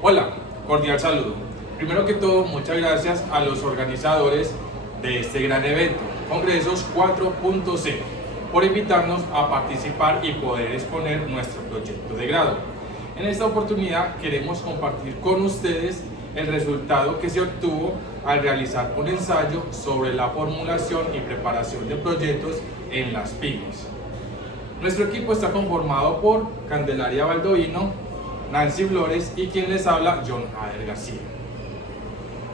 Hola, cordial saludo. Primero que todo, muchas gracias a los organizadores de este gran evento, Congresos 4.0, por invitarnos a participar y poder exponer nuestro proyecto de grado. En esta oportunidad queremos compartir con ustedes el resultado que se obtuvo al realizar un ensayo sobre la formulación y preparación de proyectos en las pymes. Nuestro equipo está conformado por Candelaria Baldovino, Nancy Flores y quien les habla, John Jader García.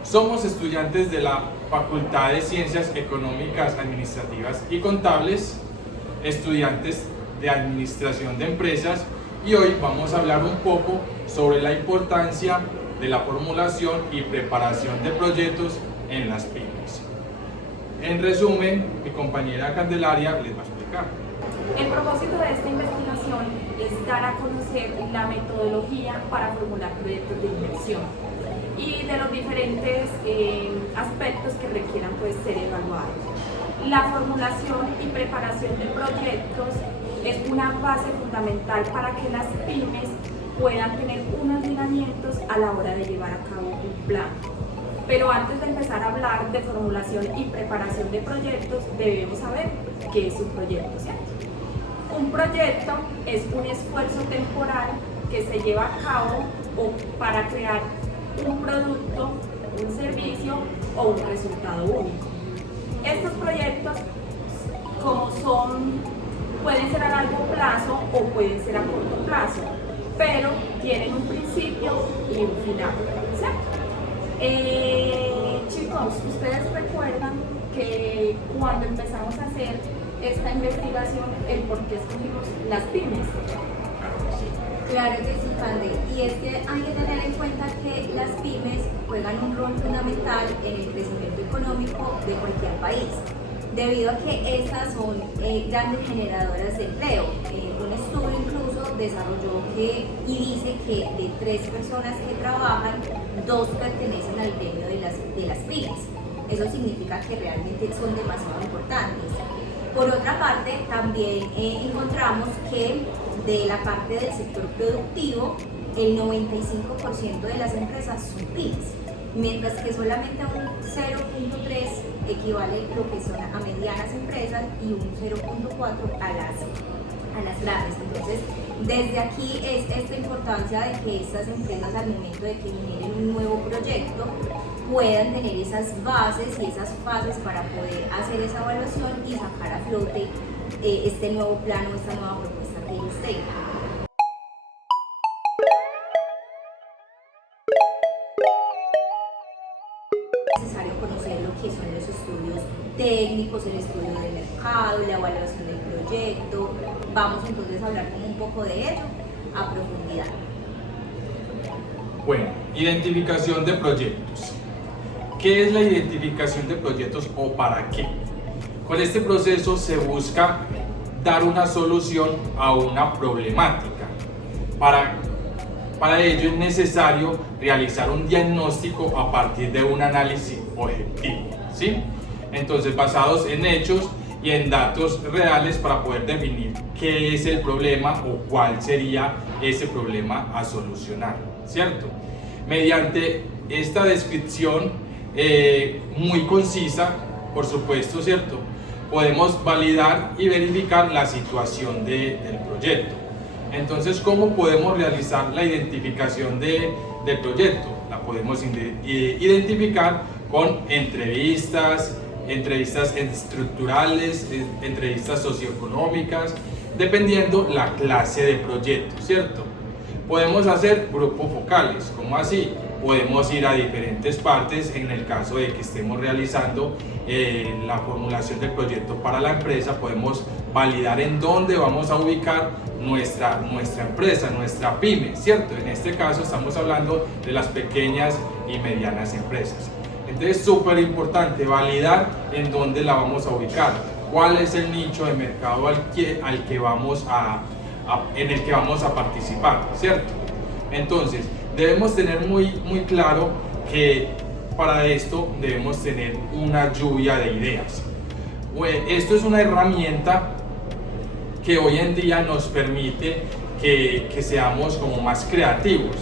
Somos estudiantes de la Facultad de Ciencias Económicas, Administrativas y Contables, estudiantes de Administración de Empresas, y hoy vamos a hablar un poco sobre la importancia de la formulación y preparación de proyectos en las pymes. En resumen, mi compañera Candelaria les va a explicar. El propósito de esta investigación es dar a conocer la metodología para formular proyectos de inversión y de los diferentes aspectos que requieran ser evaluados. La formulación y preparación de proyectos es una base fundamental para que las pymes puedan tener unos lineamientos a la hora de llevar a cabo un plan. Pero antes de empezar a hablar de formulación y preparación de proyectos, debemos saber qué es un proyecto, ¿cierto? Un proyecto es un esfuerzo temporal que se lleva a cabo para crear un producto, un servicio o un resultado único. Estos proyectos, pueden ser a largo plazo o pueden ser a corto plazo, pero tienen un principio y un final, ¿cierto? Chicos, ¿ustedes recuerdan que cuando empezamos a hacer esta investigación, el por qué escogimos las pymes? Claro que sí, Cande. Y es que hay que tener en cuenta que las pymes juegan un rol fundamental en el crecimiento económico de cualquier país, debido a que estas son grandes generadoras de empleo. Un estudio incluso desarrolló y dice que de 3 personas que trabajan, 2 pertenecen al gremio de las pymes. Eso significa que realmente son demasiado importantes. Por otra parte, también encontramos que de la parte del sector productivo, el 95% de las empresas son pymes, mientras que solamente un 0.3 equivale lo que son a medianas empresas y un 0.4 a las grandes. Entonces, desde aquí es esta importancia de que estas empresas, al momento de que generen un nuevo proyecto, puedan tener esas bases y esas fases para poder hacer esa evaluación y sacar a flote este nuevo plan o esta nueva propuesta que ellos tengan. Es necesario conocer lo que son los estudios técnicos, el estudio de mercado, la evaluación del proyecto. Vamos entonces a hablar como un poco de ello a profundidad. Bueno, identificación de proyectos. ¿Qué es la identificación de proyectos o para qué? Con este proceso se busca dar una solución a una problemática. Para ello es necesario realizar un diagnóstico a partir de un análisis objetivo, ¿sí? Entonces, basados en hechos y en datos reales para poder definir qué es el problema o cuál sería ese problema a solucionar, ¿cierto? Mediante esta descripción muy concisa, por supuesto, ¿cierto? Podemos validar y verificar la situación del proyecto. Entonces, ¿cómo podemos realizar la identificación del proyecto? La podemos identificar con entrevistas estructurales, entrevistas socioeconómicas, dependiendo la clase de proyecto, ¿cierto? Podemos hacer grupos focales, ¿cómo así? Podemos ir a diferentes partes en el caso de que estemos realizando la formulación del proyecto para la empresa. Podemos validar en dónde vamos a ubicar nuestra empresa, nuestra pyme, ¿cierto? En este caso estamos hablando de las pequeñas y medianas empresas. Entonces, súper importante validar en dónde la vamos a ubicar, cuál es el nicho de mercado en el que vamos a participar, ¿cierto? Entonces, debemos tener muy claro que para esto debemos tener una lluvia de ideas. Esto es una herramienta que hoy en día nos permite que seamos como más creativos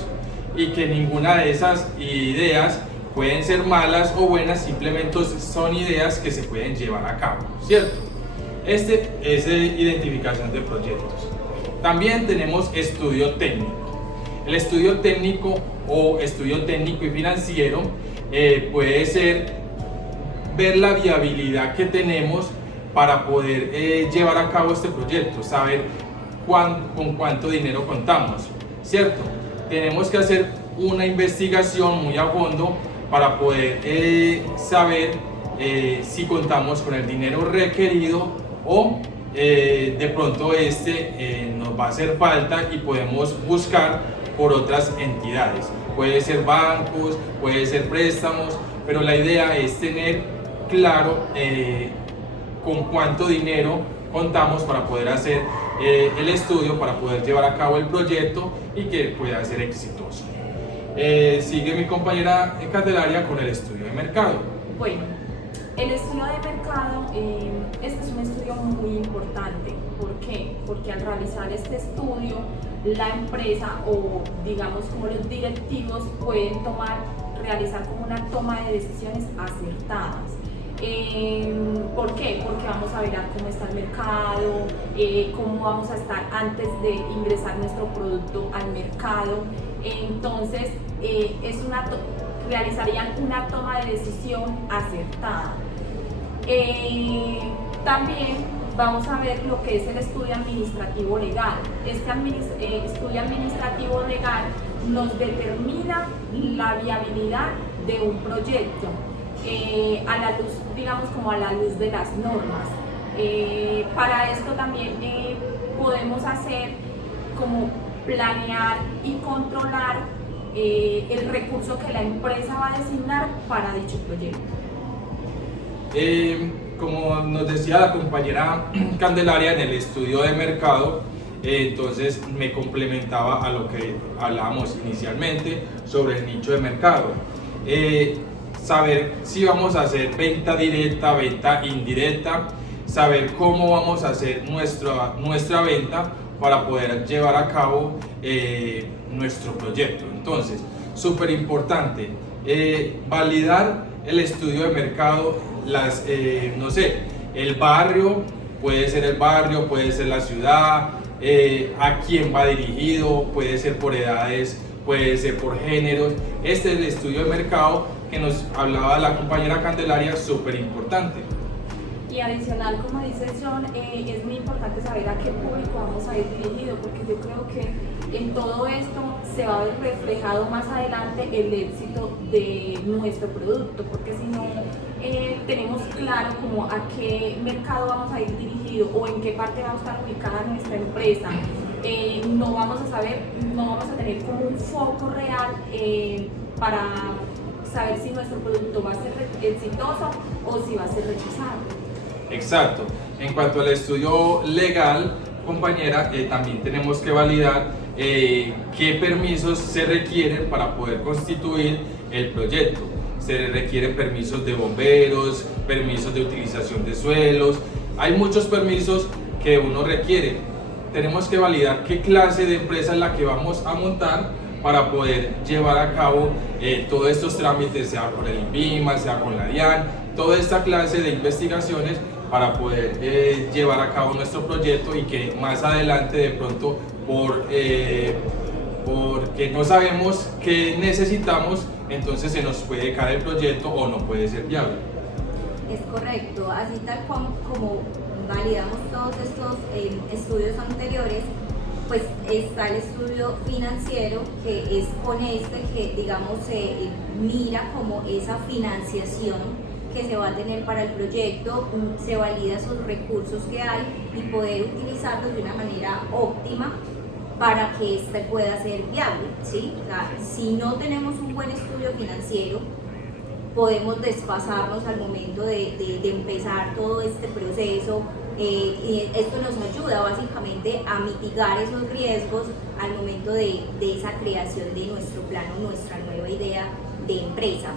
y que ninguna de esas ideas pueden ser malas o buenas, simplemente son ideas que se pueden llevar a cabo, ¿cierto? Este es identificación de proyectos. También tenemos estudio técnico. El estudio técnico o estudio técnico y financiero puede ser ver la viabilidad que tenemos para poder llevar a cabo este proyecto, saber con cuánto dinero contamos, ¿cierto? Tenemos que hacer una investigación muy a fondo para poder saber si contamos con el dinero requerido o de pronto nos va a hacer falta y podemos buscar por otras entidades. Puede ser bancos, puede ser préstamos, pero la idea es tener claro con cuánto dinero contamos para poder hacer el estudio, para poder llevar a cabo el proyecto y que pueda ser exitoso. Sigue mi compañera Candelaria con el estudio de mercado. Bueno, el estudio de mercado, este es un estudio muy importante. ¿Por qué? Porque al realizar este estudio, la empresa o digamos como los directivos pueden realizar como una toma de decisiones acertadas. ¿Por qué? Porque vamos a ver cómo está el mercado, cómo vamos a estar antes de ingresar nuestro producto al mercado. Entonces, realizarían una toma de decisión acertada. También vamos a ver lo que es el estudio administrativo legal. Este estudio administrativo legal nos determina la viabilidad de un proyecto a la luz, digamos como a la luz de las normas. Para esto también podemos hacer como planear y controlar el recurso que la empresa va a designar para dicho proyecto. Como nos decía la compañera Candelaria en el estudio de mercado, entonces me complementaba a lo que hablábamos inicialmente sobre el nicho de mercado. Saber si vamos a hacer venta directa, venta indirecta, saber cómo vamos a hacer nuestra venta para poder llevar a cabo nuestro proyecto. Entonces, súper importante, validar el estudio de mercado, no sé, el barrio, puede ser el barrio, puede ser la ciudad, a quién va dirigido, puede ser por edades, puede ser por géneros. Este es el estudio de mercado que nos hablaba la compañera Candelaria, súper importante. Y adicional, como dice John, es muy importante saber a qué público vamos a ir dirigido, porque yo creo que en todo esto se va a ver reflejado más adelante el éxito de nuestro producto, porque si no tenemos claro como a qué mercado vamos a ir dirigido o en qué parte va a estar ubicada nuestra empresa, no vamos a tener como un foco real para saber si nuestro producto va a ser exitoso o si va a ser rechazado. Exacto. En cuanto al estudio legal, compañera, también tenemos que validar qué permisos se requieren para poder constituir el proyecto. Se requieren permisos de bomberos, permisos de utilización de suelos. Hay muchos permisos que uno requiere. Tenemos que validar qué clase de empresa es la que vamos a montar para poder llevar a cabo todos estos trámites, sea por el INVIMA, sea con la DIAN, toda esta clase de investigaciones para poder llevar a cabo nuestro proyecto y que más adelante de pronto porque no sabemos qué necesitamos, entonces se nos puede caer el proyecto o no puede ser viable. Es correcto, así tal como validamos todos estos estudios anteriores, pues está el estudio financiero, que es con que digamos se mira como esa financiación que se va a tener para el proyecto, se valida esos recursos que hay y poder utilizarlos de una manera óptima para que este pueda ser viable, ¿sí? O sea, si no tenemos un buen estudio financiero, podemos desfasarnos al momento de empezar todo este proceso. Y esto nos ayuda básicamente a mitigar esos riesgos al momento de esa creación de nuestro plano, nuestra nueva idea de empresa.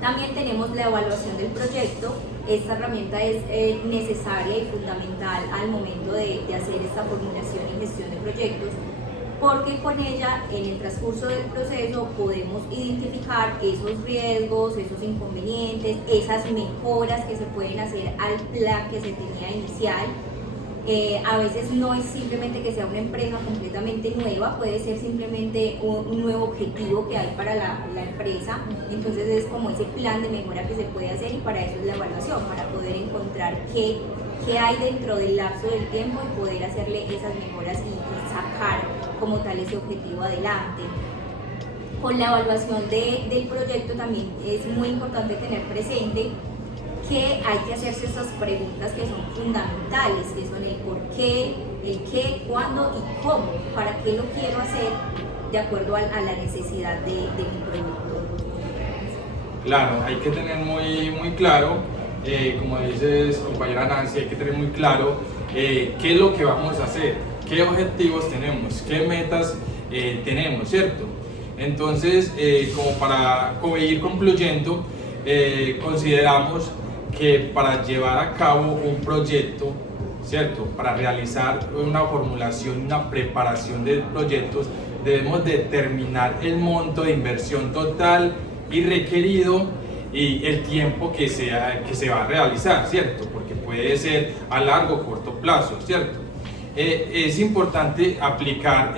También tenemos la evaluación del proyecto. Esta herramienta es necesaria y fundamental al momento de hacer esta formulación y gestión de proyectos, porque con ella en el transcurso del proceso podemos identificar esos riesgos, esos inconvenientes, esas mejoras que se pueden hacer al plan que se tenía inicial. A veces no es simplemente que sea una empresa completamente nueva, puede ser simplemente un nuevo objetivo que hay para la empresa, entonces es como ese plan de mejora que se puede hacer, y para eso es la evaluación, para poder encontrar qué hay dentro del lapso del tiempo y poder hacerle esas mejoras y sacar como tal ese objetivo adelante. Con la evaluación del proyecto también es muy importante tener presente que hay que hacerse esas preguntas que son fundamentales, que son el por qué, el qué, cuándo y cómo, para qué lo quiero hacer de acuerdo a la necesidad de mi producto. Claro, hay que tener muy claro, como dices compañera Nancy, hay que tener muy claro qué es lo que vamos a hacer, qué objetivos tenemos, qué metas tenemos, ¿cierto? Entonces, como ir concluyendo, consideramos que para llevar a cabo un proyecto, ¿cierto? Para realizar una formulación, una preparación de proyectos, debemos determinar el monto de inversión total y requerido y el tiempo que se va a realizar, ¿cierto? Porque puede ser a largo o corto plazo, ¿cierto? Es importante aplicar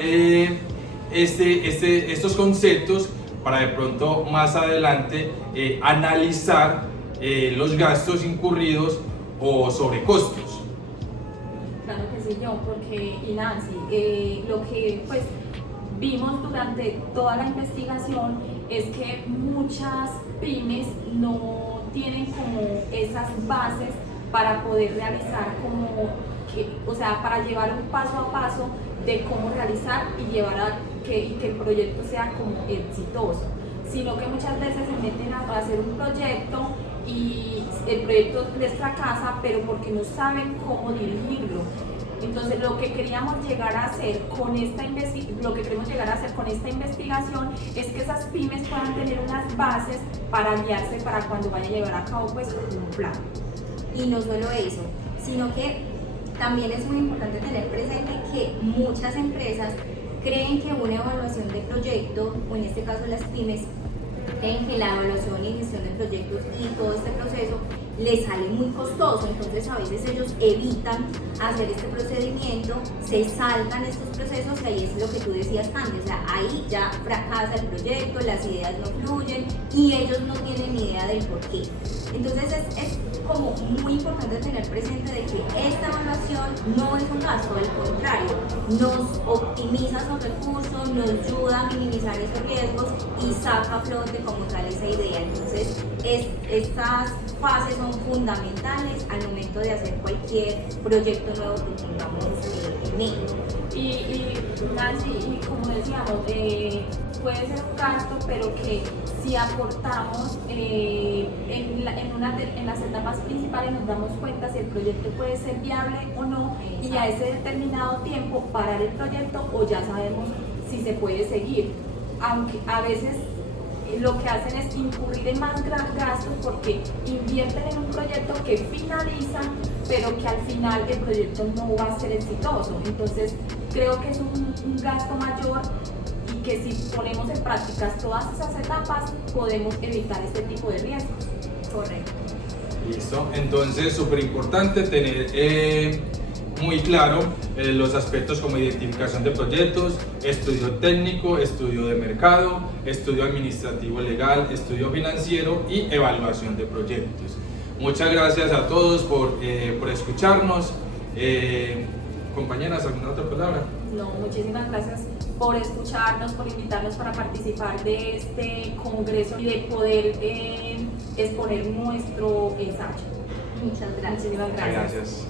estos conceptos para de pronto más adelante analizar los gastos incurridos o sobrecostos. Claro que sí, John, porque y Nancy, lo que pues vimos durante toda la investigación es que muchas pymes no tienen como esas bases para poder realizar para llevar un paso a paso de cómo realizar y llevar que el proyecto sea como exitoso, sino que muchas veces se meten a hacer un proyecto y el proyecto les fracasa, pero porque no saben cómo dirigirlo. Entonces lo que queríamos llegar a hacer con esta investigación es que esas pymes puedan tener unas bases para guiarse para cuando vayan a llevar a cabo pues un plan. Y no solo eso, sino que también es muy importante tener presente que muchas empresas creen que una evaluación de proyecto, o en este caso las pymes, creen que la evaluación y gestión de proyectos y todo este proceso les sale muy costoso, entonces a veces ellos evitan hacer este procedimiento, se saltan estos procesos, y ahí es lo que tú decías antes, o sea, ahí ya fracasa el proyecto, las ideas no fluyen y ellos no tienen ni idea del por qué. Entonces es como muy importante tener presente de que esta evaluación no es un gasto, al contrario, nos optimiza esos recursos, nos ayuda a minimizar esos riesgos y saca a flote como tal esa idea. Entonces estas fases son fundamentales al momento de hacer cualquier proyecto nuevo que tengamos en mente. Y Nancy, y como decíamos, puede ser un gasto, pero que si aportamos en las etapas principales nos damos cuenta si el proyecto puede ser viable o no. Exacto. Y a ese determinado tiempo parar el proyecto, o ya sabemos si se puede seguir, aunque a veces lo que hacen es incurrir en más gastos porque invierten en un proyecto que finalizan, pero que al final el proyecto no va a ser exitoso. Entonces creo que es un gasto mayor, y que si ponemos en práctica todas esas etapas podemos evitar este tipo de riesgos. Correcto. Listo, entonces súper importante tener muy claro los aspectos como identificación de proyectos, estudio técnico, estudio de mercado, estudio administrativo legal, estudio financiero y evaluación de proyectos. Muchas gracias a todos por escucharnos. Compañeras, ¿alguna otra palabra? No, muchísimas gracias por escucharnos, por invitarnos para participar de este congreso y de poder exponer nuestro ensayo. Muchas gracias. Muchísimas gracias. Gracias.